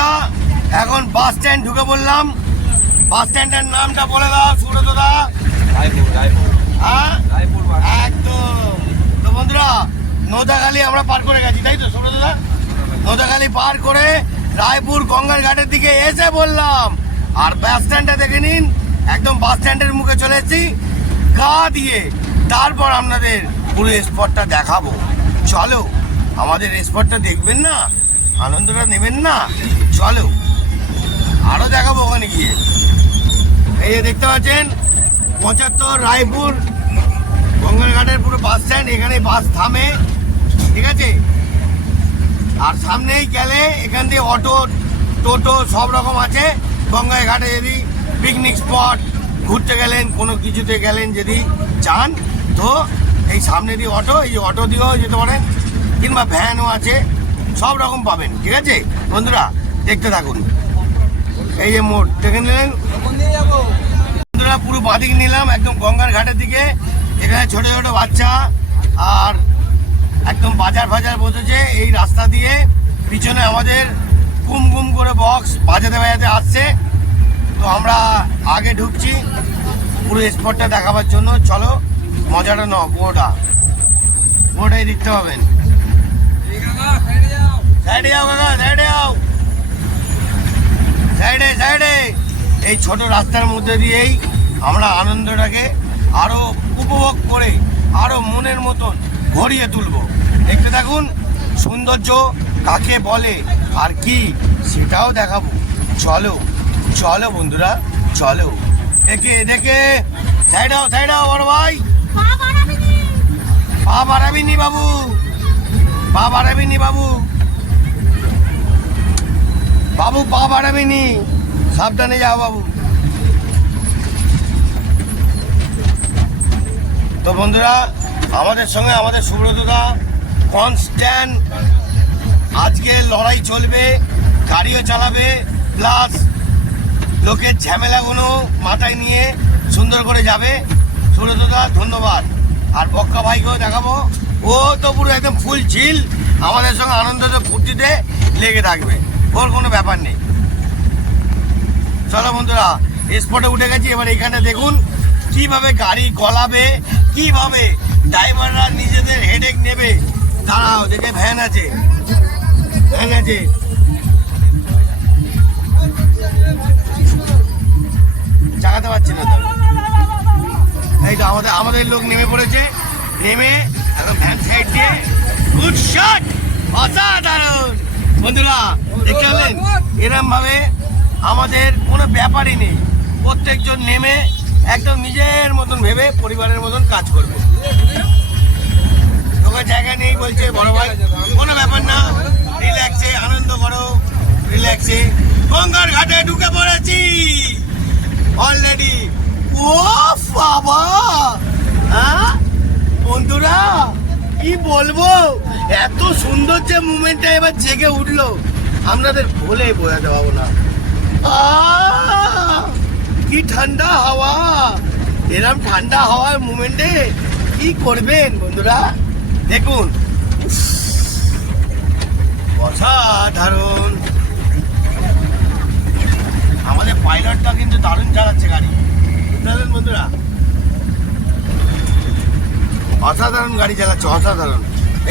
বন্ধুরা এখন bus stand ঢুকে পড়লাম। বাস স্ট্যান্ডের নামটা বলে দাও সুব্রতদা। হ্যাঁ একদম। তো বন্ধুরা নৌদাখালি আমরা পার করে গেছি, তাই তো সুব্রতদা? নৌদাখালি পার করে রায়পুর গঙ্গার ঘাটের দিকে এসে বললাম। আর বাস স্ট্যান্ডটা দেখে নিন, একদম বাস স্ট্যান্ডের মুখে চলে এসেছি গা দিয়ে। তারপর আপনাদের পুরো স্পটটা দেখাবো। চলো, আমাদের স্পটটা দেখবেন না, আনন্দটা নেবেন না? চলো আরো দেখাবো ওখানে গিয়ে। এই যে দেখতে পাচ্ছেন 75 রায়পুর গঙ্গার ঘাটের পুরো বাস স্ট্যান্ড। এখানে বাস থামে, ঠিক আছে? আর সামনেই গেলে এখান দিয়ে অটো টোটো সব রকম আছে। গঙ্গায় ঘাটে যদি পিকনিক স্পট ঘুরতে গেলেন, কোনো কিছুতে গেলেন যদি চান, তো এই সামনে দিয়ে অটো, এই অটো দিয়েও যেতে পারেন, কিংবা ভ্যানও আছে, সব রকম পাবেন। ঠিক আছে বন্ধুরা, দেখতে থাকুন। এই যে মোড় দেখে নিলেন বন্ধুরা, পুরো বাদিক নিলাম একদম গঙ্গার ঘাটের দিকে। এখানে ছোট ছোট বাচ্চা আর একদম বাজার ফাজার বসেছে এই রাস্তা দিয়ে। পিছনে আমাদের গুম গুম করে বক্স বাজাতে বাজাতে আসছে। তো আমরা আগে ঢুকছি পুরো স্পটটা দেখাবার জন্য। চলো মজাটা নাও। পুরোটাই দেখতে পাবেন। সাইডে যাও কাকা, সাইডে যাও, সাইডে সাইডে। এই ছোট রাস্তার মধ্যে দিয়েই আমরা আনন্দটাকে আরো উপভোগ করে আরো মনের মতন ভরিয়ে তুলবো। দেখতে থাকুন, সৌন্দর্য কাকে বলে আর কি সেটাও দেখাবো। চলো চলো বন্ধুরা, চলো। দেখে দেখে সাইড হও, সাইড হও বড় ভাই। পা বাড়াবিনি বাবু, পা বাড়াবিনি বাবু, বাবু পা বাড়াবিনি, সাবধানে যাও বাবু। তো বন্ধুরা আমাদের সঙ্গে আমাদের সুব্রতদা কনস্ট্যান্ট আজকে লড়াই চলবে, গাড়িও চালাবে, প্লাস লোকের ঝামেলাগুলো মাথায় নিয়ে সুন্দর করে যাবে। সুব্রতদা ধন্যবাদ। আর বক্কা ভাইকেও দেখাবো, ও তো পুরো একদম ফুল ঝিল আমাদের সঙ্গে আনন্দতে ফুর্তিতে লেগে থাকবে, ওর কোনো ব্যাপার নেই। চলো বন্ধুরা, স্পটে উঠে গেছি। এবার এখানে দেখুন কিভাবে গাড়ি গলাবে, কিভাবে ড্রাইভাররা নিজেদের হেডেক নেবে। দাঁড়াও, দেখে ভ্যান আছে, ভ্যান আছে। চাকাতে পারছি না। এই তো আমাদের লোক নেমে পড়েছে। নেমে এখন ভ্যান সাইড দিয়ে গুড শট, অসাধারণ। বন্ধুরা দেখতে পেলেন, এরম ভাবে আমাদের কোনো ব্যাপারই নেই। প্রত্যেকজন নেমে একদম নিজের মতন ভেবে পরিবারের মতন কাজ করবে। তোকে জায়গা নেই বলছে বড় ভাই, কোনো ব্যাপার না, রিল্যাক্সে আনন্দ করো, রিল্যাক্সে। গঙ্গার ঘাটে ঢুকে পড়েছি অলরেডি। ও বাবা, হ্যাঁ বন্ধুরা কি বলবো, এত সুন্দর যে মুভমেন্টটা এবার জেগে উঠলো, আপনাদের বলে বোঝাতে পারবো না। কি ঠান্ডা হাওয়া, এরকম ঠান্ডা হাওয়ার মুভমেন্টে কি করবেন বন্ধুরা, দেখুন অসাধারণ। আমাদের পাইলটটা কিন্তু দারুণ চালাচ্ছে গাড়ি, বুঝলেন বন্ধুরা, অসাধারণ গাড়ি চালাচ্ছে, অসাধারণ।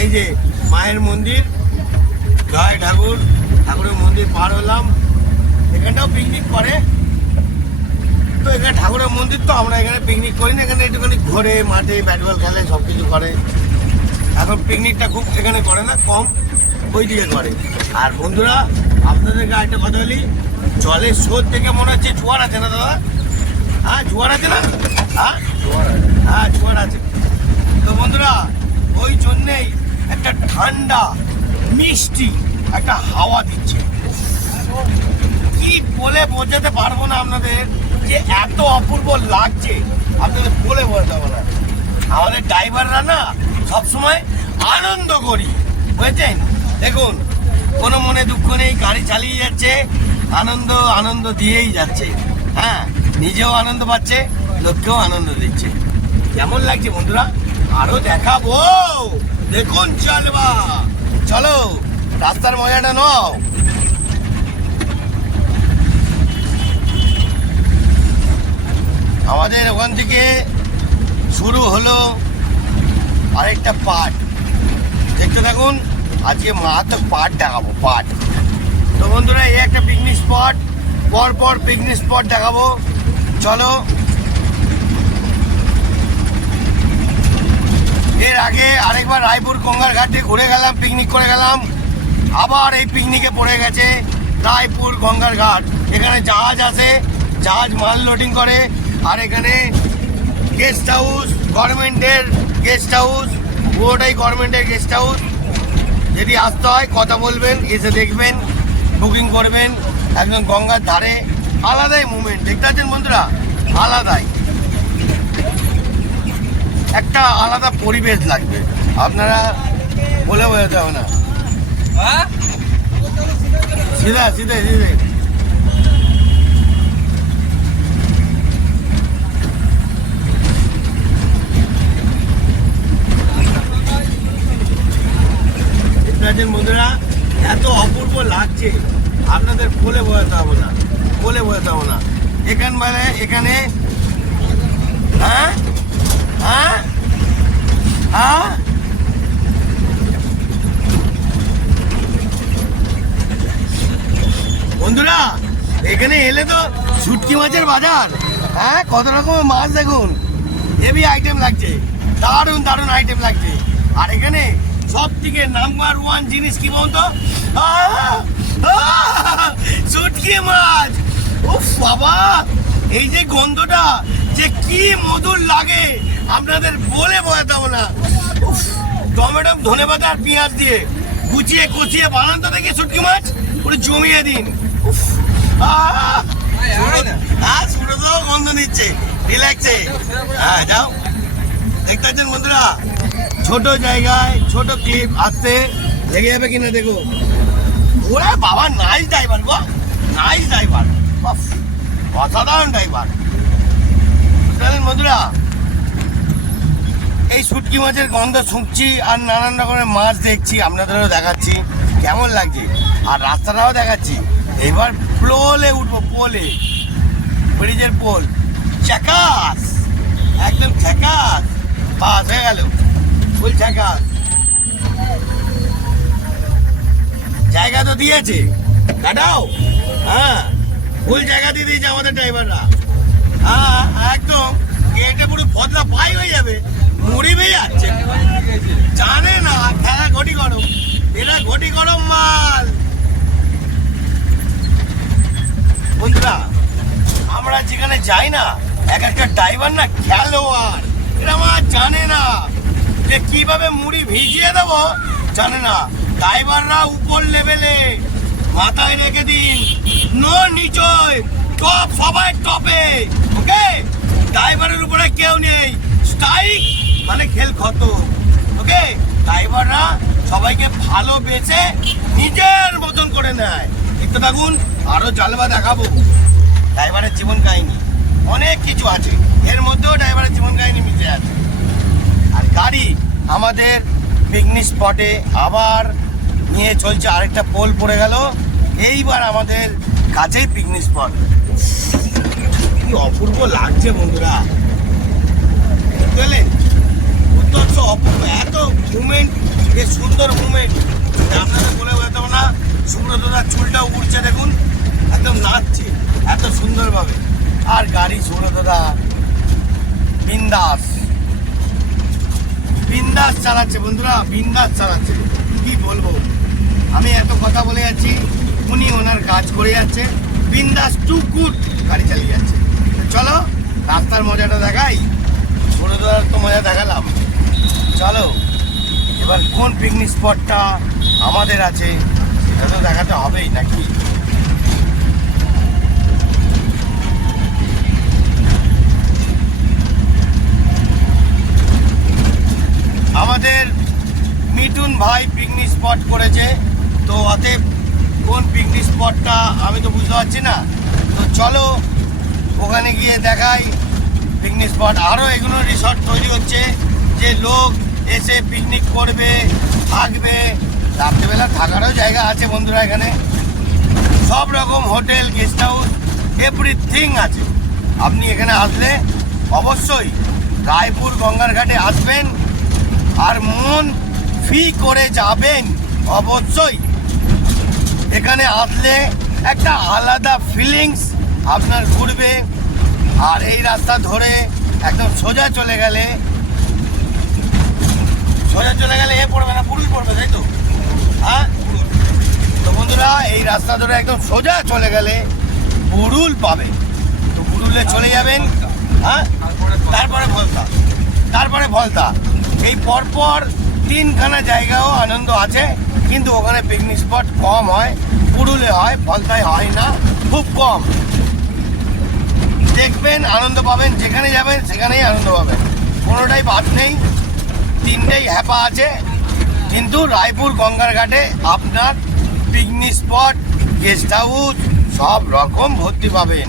এই যে মায়ের মন্দির, জয় ঠাকুর, ঠাকুরের মন্দির পার হলাম। এখানটাও পিকনিক করে, তো এখানে ঠাকুরের মন্দির, তো আমরা এখানে পিকনিক করি না, এখানে একটুখানি ঘোরে, মাঠে ব্যাট বল খেলে, সব কিছু করে। এখন পিকনিকটা খুব এখানে করে না, কম ওই দিকে করে। আর বন্ধুরা আপনাদেরকে একটা কথা বলি, জলের স্রোত থেকে মনে হচ্ছে জোয়ার আছে না দাদা? হ্যাঁ জোয়ার আছে না? হ্যাঁ জোয়ার আছে। তো বন্ধুরা ওই জন্যেই একটা ঠান্ডা মিষ্টি একটা হাওয়া দিচ্ছে, কি বলে বোঝাতে পারবো না আপনাদের, যে এত অপূর্ব লাগছে আপনাদের বলে বোঝাতে পারবো না। আমাদের ড্রাইভাররা না সবসময় আনন্দ করি, বুঝেছেন? দেখুন কোনো মনে দুঃখ নেই, গাড়ি চালিয়ে যাচ্ছে, আনন্দ আনন্দ দিয়েই যাচ্ছে। হ্যাঁ, নিজেও আনন্দ পাচ্ছে, লোককেও আনন্দ দিচ্ছে। কেমন লাগছে বন্ধুরা, আরো দেখাবো, দেখুন। চলবা, চলো রাস্তার মজাটা নাও। আমাদের ওখান থেকে শুরু হলো আরেকটা পার্ট, দেখতে থাকুন। আজকে মারাত্মক পার্ট দেখাবো, পার্ট। তো বন্ধুরা, এই একটা পিকনিক স্পট, পর পিকনিক স্পট দেখাবো, চলো। এর আগে আরেকবার রায়পুর গঙ্গার ঘাটে ঘুরে গেলাম, পিকনিক করে গেলাম, আবার এই পিকনিকে পড়ে গেছে রায়পুর গঙ্গার ঘাট। এখানে জাহাজ আসে, জাহাজ মাল লোডিং করে, আর এখানে গেস্ট হাউস, গভর্নমেন্টের গেস্ট হাউস, পুরোটাই গভর্নমেন্টের গেস্ট হাউস। যদি আসতে হয় কথা বলবেন, এসে দেখবেন, বুকিং করবেন। একদম গঙ্গার ধারে, আলাদাই মুভমেন্ট, দেখতে পাচ্ছেন বন্ধুরা, আলাদাই একটা আলাদা পরিবেশ লাগবে, আপনারা বলে বোঝাতে হবে না। সিধা সিধে সিধে বন্ধুরা, এত অপূর্ব লাগছে, আপনাদের বলে বোঝাতে হবে না, বলে বোঝাতে হবে না। এখানে হ্যাঁ হ্যাঁ হ্যাঁ বন্ধুরা, এখানে এলে তো শুটকি মাছের বাজার। হ্যাঁ, কত রকমের মাছ দেখুন, হেভি আইটেম লাগছে, দারুণ দারুণ আইটেম লাগছে। আর এখানে সব থেকে নাম্বার 1 জিনিস কি বলতো, শুটকি মাছ। উফ বাবা, এই যে গন্ধটা যে কি মধুর লাগে, আপনাদের বলে বোঝাতে হবে না। উফ, টমেটো, ধনেপাতা আর পেঁয়াজ দিয়ে কুচিয়ে কুচিয়ে বানান তো দেখি শুটকি মাছ, পুরো জমিয়ে দিন। উফ, সুরতাও গন্ধ দিচ্ছে, রিল্যাক্সে। হ্যাঁ, যাও। দেখতে পাচ্ছেন বন্ধুরা, ছোট জায়গায় ছোট ক্লিপ আসতে লেগে যাবে কিনা দেখো। ওরা বাবা, নাইস ড্রাইভার গো, নাইস ড্রাইভার, অসাধারণ ড্রাইভার। বুঝলেন বন্ধুরা, এই শুটকি মাছের গন্ধ শুঁকছি আর নানান রকমের মাছ দেখছি, আপনাদেরও দেখাচ্ছি কেমন লাগছে, আর রাস্তাটাও দেখাচ্ছি। এবার পোলে উঠবো, পোলে, ব্রিজের পোল, ঝাকাস, একদম ঝাকাস, পাস হয়ে গেল, ফুল ঝাকাস। জায়গা তো দিয়েছে, কাটাও। হ্যাঁ, ফুল জায়গা দিয়ে দিয়েছে আমাদের ড্রাইভাররা। হ্যাঁ, একদম গেটে পুরো বদলা পাই হয়ে যাবে, মুড়ি বেয়ে যাচ্ছে, জানে না খেলা ঘটি গরম, এরা ঘটি গরম মাল। বন্ধুরা, আমরা যেখানে যাই না, এক একটা ড্রাইভার না খেলোয়াড়, এরা আমার জানে না যে কিভাবে মুড়ি ভিজিয়ে দেবো, জানে না। ড্রাইভাররা উপর লেভেলে, মাথায় রেখে দিন, নো নিচয়, টপ, সবাই টপে, ওকে। ড্রাইভারের উপরে কেউ নেই, স্ট্রাইক মানে খেল খত, ওকে। ড্রাইভাররা সবাইকে ভালোবেসে নিজের মতন করে নেয়। দেখতে থাকুন, আরো জালবা দেখাবো। ড্রাইভারের জীবন কাহিনী অনেক কিছু আছে, এর মধ্যেও ড্রাইভারের জীবন কাহিনী মিশে আছে। আর গাড়ি আমাদের পিকনিক স্পটে আবার নিয়ে চলছে, আরেকটা পোল পড়ে গেল, এইবার আমাদের কাছেই পিকনিক স্পট। কি অপূর্ব লাগছে বন্ধুরা, বুঝলেন? উত্তর অপূর্ব, এত মুভমেন্ট, এ সুন্দর মুভমেন্ট, আপনাদের বলে বোঝাতে হবে না। সুব্রতদার চুলটাও উঠছে দেখুন, একদম নাচছে এত সুন্দরভাবে। আর গাড়ি সুব্রতদা বিন্দাস বিন্দাস চালাচ্ছে বন্ধুরা, বিন্দাস চালাচ্ছে। কি বলবো, আমি এত কথা বলে যাচ্ছি, উনি ওনার কাজ করে যাচ্ছে, বিন্দাস টু গুড গাড়ি চালিয়ে যাচ্ছে। চলো রাস্তার মজাটা দেখাই, সুব্রতদার তো মজা দেখালাম, চলো এবার কোন পিকনিক স্পটটা আমাদের আছে সেটা তো দেখাতে হবেই নাকি। আমাদের মিঠুন ভাই পিকনিক স্পট করেছে, তো অতএব কোন পিকনিক স্পটটা আমি তো বুঝতে পারছি না। তো চলো ওখানে গিয়ে দেখাই পিকনিক স্পট। আরও এগুলো রিসর্ট তৈরি হচ্ছে, যে লোক এসে পিকনিক করবে, থাকবে, রাত্রেবেলা থাকারও জায়গা আছে বন্ধুরা। এখানে সব রকম হোটেল, গেস্ট হাউস, এভরিথিং আছে। আপনি এখানে আসলে অবশ্যই রায়পুর গঙ্গার ঘাটে আসবেন আর মন ফ্রি করে যাবেন। অবশ্যই এখানে আসলে একটা আলাদা ফিলিংস আপনার ঘুরবে। আর এই রাস্তা ধরে একদম সোজা চলে গেলে এ পড়বে না, পুরুল পড়বে, তাই তো? হ্যাঁ, তো বন্ধুরা এই রাস্তা ধরে একদম সোজা চলে গেলে পুরুল পাবে। তো পুরুলে চলে যাবেন। হ্যাঁ, তারপরে ভলতা। এই পরপর 3খানা জায়গাও আনন্দ আছে, কিন্তু ওখানে পিকনিক স্পট কম হয়, পুরুলে হয়, ভলতায় হয় না, খুব কম। দেখবেন, আনন্দ পাবেন, যেখানে যাবেন সেখানেই আনন্দ পাবেন, কোনোটাই বাদ নেই। 3টেই হ্যাপা আছে, কিন্তু রায়পুর গঙ্গার ঘাটে আপনার পিকনিক স্পট, গেস্ট হাউস সব রকম ভর্তি পাবেন।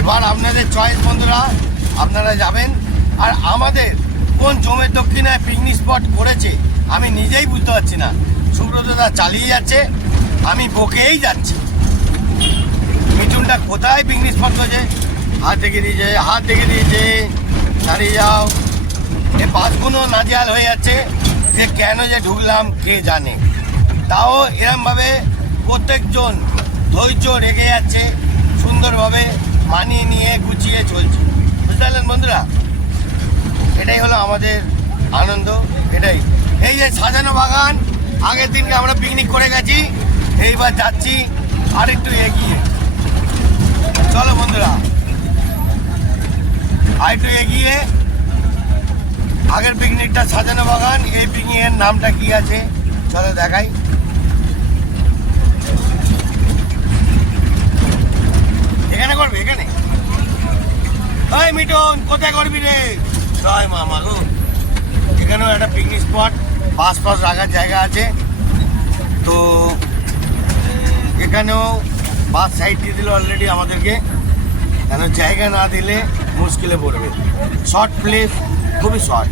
এবার আপনাদের চয়েস বন্ধুরা, আপনারা যাবেন। আর আমাদের কোন জমের দক্ষিণায় পিকনিক স্পট করেছে আমি নিজেই বুঝতে পারছি না। সুব্রতদা চালিয়ে যাচ্ছে, আমি বকেই যাচ্ছি। মিঠুনটা কোথায় পিকনিক স্পট করেছে, হাত দেখে দিয়েছে, দাঁড়িয়ে যাও। এ বাসগুলো নাজেহাল হয়ে যাচ্ছে, যে কেন যে ঢুকলাম কে জানে। তাও এরমভাবে প্রত্যেকজন ধৈর্য রেখে যাচ্ছে, সুন্দরভাবে মানিয়ে নিয়ে গুছিয়ে চলছে। বুঝতে পারলেন বন্ধুরা? এটাই হলো আমাদের আনন্দ, এটাই। এই যে সাজানো বাগান, আগের দিনকে আমরা পিকনিক করে গেছি, এইবার যাচ্ছি আর একটু এগিয়ে। চলো বন্ধুরা, আর একটু এগিয়ে। আগের পিকনিকটা সাজানো বাগান, এই পিকনিকের নামটা কি আছে চলো দেখাই। এখানে করবি, এখানে। ওই মিঠুন, কোথায় করবি রে? জয় মামা গো। এখানেও একটা পিকনিক স্পট, বাস রাখার জায়গা আছে। তো এখানেও বাস সাইড দিয়ে দিল অলরেডি আমাদেরকে, কেন জায়গা না দিলে মুশকিলে পড়বে। শর্ট প্লেস, খুবই শর্ট।